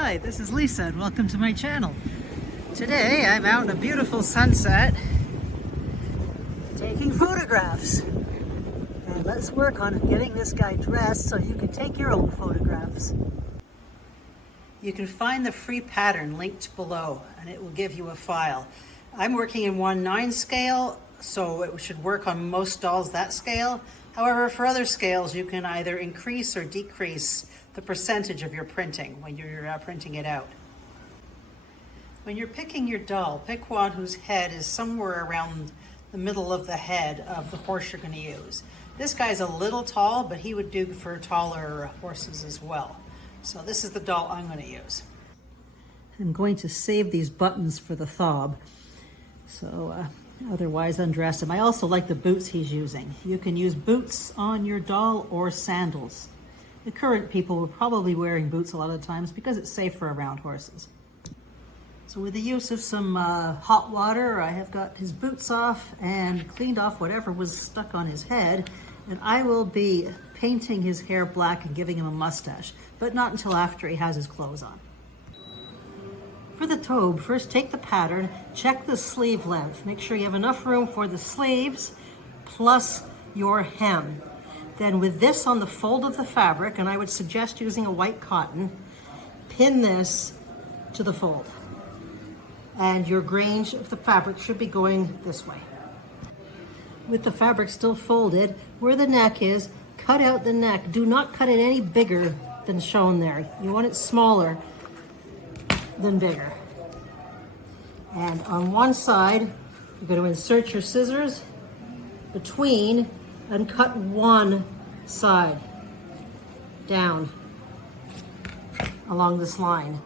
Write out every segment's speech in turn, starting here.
Hi, this is Lisa and welcome to my channel. Today I'm out in a beautiful sunset taking photographs. And let's work on getting this guy dressed so you can take your own photographs. You can find the free pattern linked below and it will give you a file. I'm working in 1/9 scale, so it should work on most dolls that scale. However, for other scales, you can either increase or decrease the percentage of your printing when you're printing it out. When you're picking your doll, pick one whose head is somewhere around the middle of the head of the horse you're going to use. This guy's a little tall, but he would do for taller horses as well. So this is the doll I'm going to use. I'm going to save these buttons for the fob, so otherwise undress him. I also like the boots he's using. You can use boots on your doll or sandals. The current people are probably wearing boots a lot of times because it's safer around horses. So with the use of some hot water, I have got his boots off and cleaned off whatever was stuck on his head. And I will be painting his hair black and giving him a mustache, but not until after he has his clothes on. For the tobe, first take the pattern, check the sleeve length. Make sure you have enough room for the sleeves plus your hem. Then with this on the fold of the fabric, and I would suggest using a white cotton, pin this to the fold. And your grain of the fabric should be going this way. With the fabric still folded, where the neck is, cut out the neck. Do not cut it any bigger than shown there. You want it smaller than bigger. And on one side, you're going to insert your scissors between and cut one side down along this line.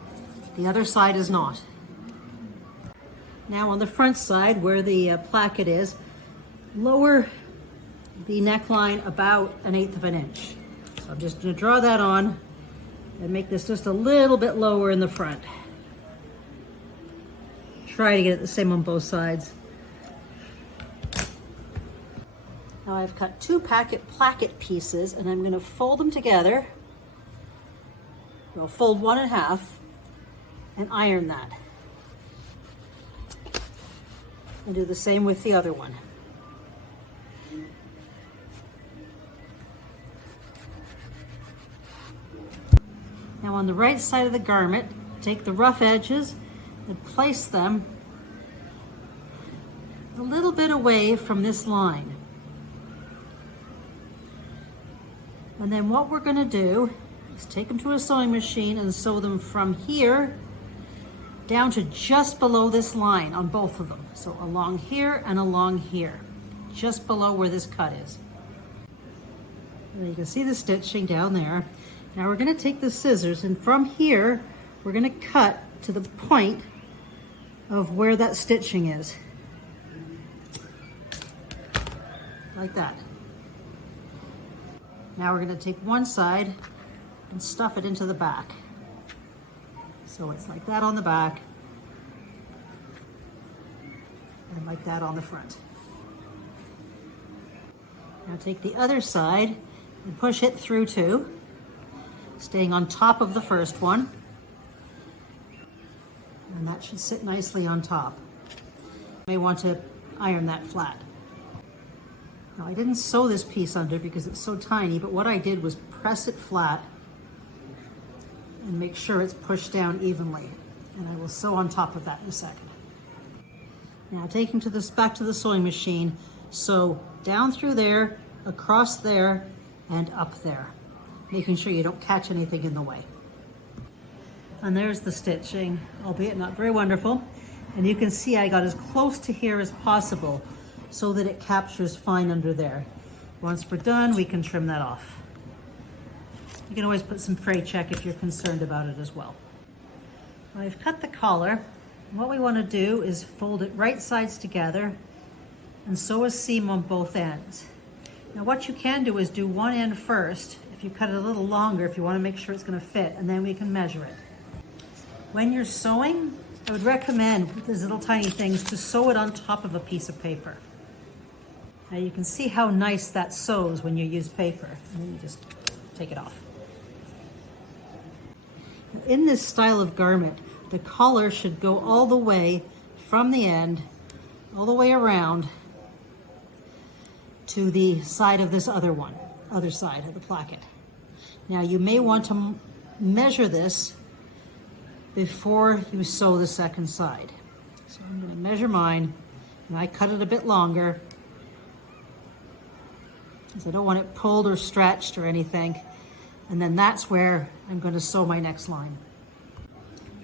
The other side is not. Now on the front side where the placket is, lower the neckline about 1/8 of an inch. So I'm just going to draw that on and make this just a little bit lower in the front. Try to get it the same on both sides. Now I've cut two placket pieces and I'm going to fold them together. I'll fold one in half and iron that. And do the same with the other one. Now on the right side of the garment, take the rough edges and place them a little bit away from this line. And then what we're going to do is take them to a sewing machine and sew them from here down to just below this line on both of them. So along here and along here, just below where this cut is. And you can see the stitching down there. Now we're going to take the scissors and from here, we're going to cut to the point of where that stitching is. Like that. Now we're going to take one side and stuff it into the back. So it's like that on the back and like that on the front. Now take the other side and push it through too, staying on top of the first one. And that should sit nicely on top. You may want to iron that flat. Now I didn't sew this piece under because it's so tiny, but what I did was press it flat and make sure it's pushed down evenly. And I will sew on top of that in a second. Now taking this back to the sewing machine, sew down through there, across there, and up there, making sure you don't catch anything in the way. And there's the stitching, albeit not very wonderful. And you can see I got as close to here as possible so that it captures fine under there. Once we're done, we can trim that off. You can always put some fray check if you're concerned about it as well. I've cut the collar. What we want to do is fold it right sides together and sew a seam on both ends. Now what you can do is do one end first, if you cut it a little longer, if you want to make sure it's going to fit, and then we can measure it. When you're sewing, I would recommend with these little tiny things to sew it on top of a piece of paper. Now you can see how nice that sews when you use paper. And then you just take it off. In this style of garment, the collar should go all the way from the end, all the way around to the side of this other side of the placket. Now you may want to measure this before you sew the second side. So I'm going to measure mine, and I cut it a bit longer because I don't want it pulled or stretched or anything. And then that's where I'm going to sew my next line.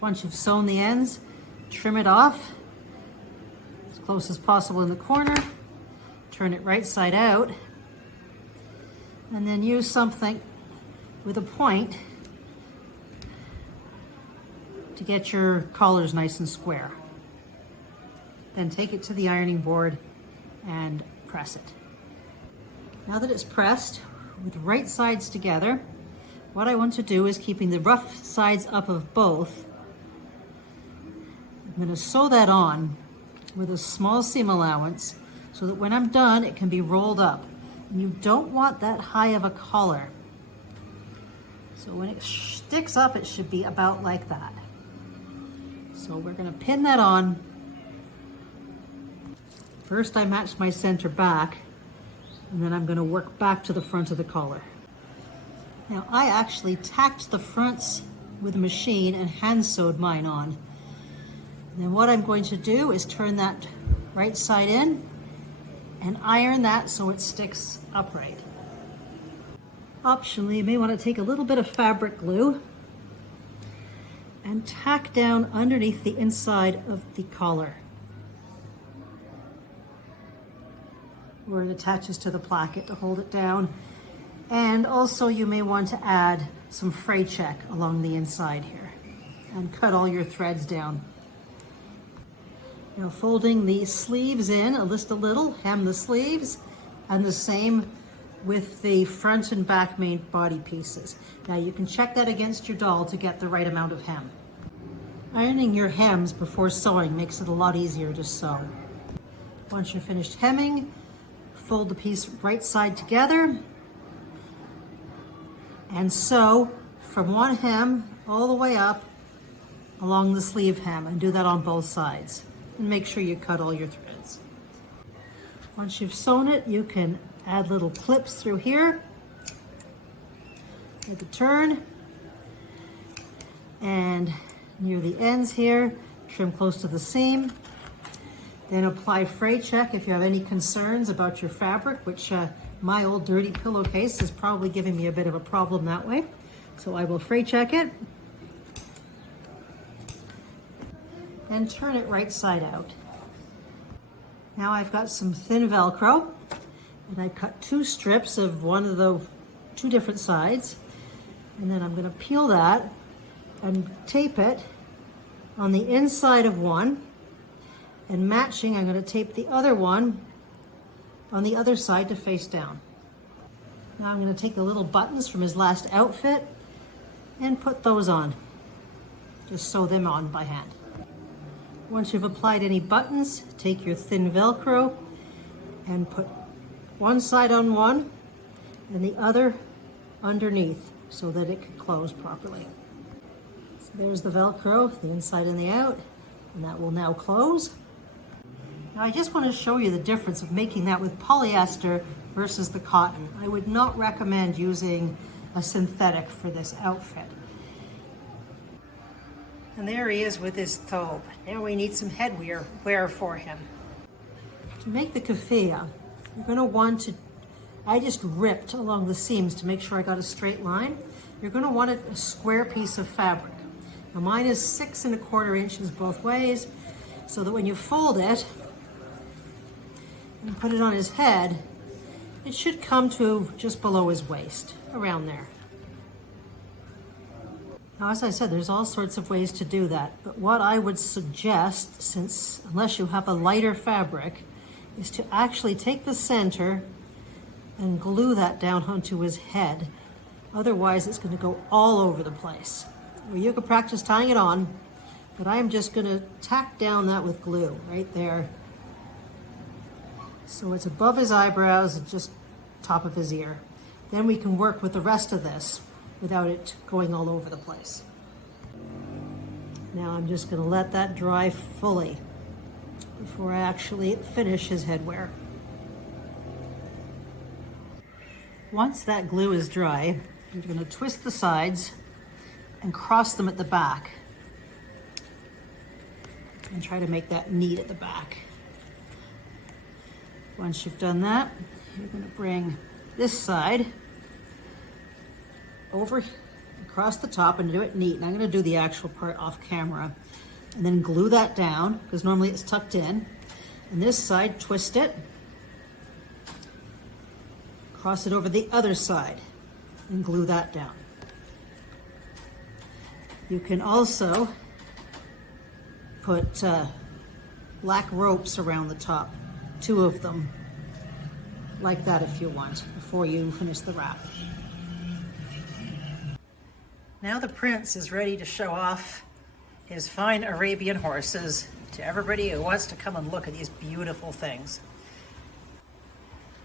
Once you've sewn the ends, trim it off as close as possible in the corner, turn it right side out, and then use something with a point to get your collars nice and square. Then take it to the ironing board and press it. Now that it's pressed with the right sides together, what I want to do is, keeping the rough sides up of both, I'm going to sew that on with a small seam allowance so that when I'm done it can be rolled up. And you don't want that high of a collar. So when it sticks up, it should be about like that. So we're going to pin that on. First I match my center back, and then I'm going to work back to the front of the collar. Now I actually tacked the fronts with a machine and hand sewed mine on. And then what I'm going to do is turn that right side in and iron that so it sticks upright. Optionally, you may want to take a little bit of fabric glue and tack down underneath the inside of the collar, where it attaches to the placket to hold it down. And also you may want to add some fray check along the inside here and cut all your threads down. Now folding the sleeves in just a little, hem the sleeves, and the same with the front and back main body pieces. Now you can check that against your doll to get the right amount of hem. Ironing your hems before sewing makes it a lot easier to sew. Once you're finished hemming, fold the piece right side together and sew from one hem all the way up along the sleeve hem, and do that on both sides. And make sure you cut all your threads. Once you've sewn it, you can add little clips through here. Make a turn, and near the ends here, trim close to the seam. Then apply fray check if you have any concerns about your fabric, which my old dirty pillowcase is probably giving me a bit of a problem that way. So I will fray check it and turn it right side out. Now I've got some thin Velcro, and I cut 2 strips of one of the 2 different sides, and then I'm going to peel that and tape it on the inside of one, and matching I'm going to tape the other one on the other side to face down. Now I'm going to take the little buttons from his last outfit and put those on. Just sew them on by hand. Once you've applied any buttons, take your thin Velcro and put one side on one and the other underneath so that it can close properly. So there's the Velcro, the inside and the out, and that will now close. Now I just want to show you the difference of making that with polyester versus the cotton. I would not recommend using a synthetic for this outfit. And there he is with his thobe. Now we need some headwear for him. To make the keffiyeh, you're going to want to, I just ripped along the seams to make sure I got a straight line. You're going to want a square piece of fabric. Now mine is 6 1/4 inches both ways, so that when you fold it and put it on his head, it should come to just below his waist, around there. Now, as I said, there's all sorts of ways to do that, but what I would suggest, since unless you have a lighter fabric, is to actually take the center and glue that down onto his head. Otherwise, it's going to go all over the place. Well, you can practice tying it on, but I'm just going to tack down that with glue right there. So it's above his eyebrows and just top of his ear. Then we can work with the rest of this without it going all over the place. Now I'm just going to let that dry fully before I actually finish his headwear. Once that glue is dry, you're going to twist the sides and cross them at the back and try to make that neat at the back. Once you've done that, you're going to bring this side over across the top and do it neat. And I'm going to do the actual part off camera and then glue that down because normally it's tucked in. And this side, twist it, cross it over the other side and glue that down. You can also put black ropes around the top, 2 of them, like that if you want, before you finish the wrap. Now the prince is ready to show off his fine Arabian horses to everybody who wants to come and look at these beautiful things.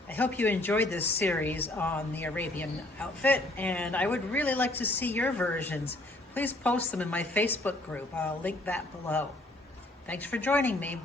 I hope you enjoyed this series on the Arabian outfit, and I would really like to see your versions. Please post them in my Facebook group. I'll link that below. Thanks for joining me.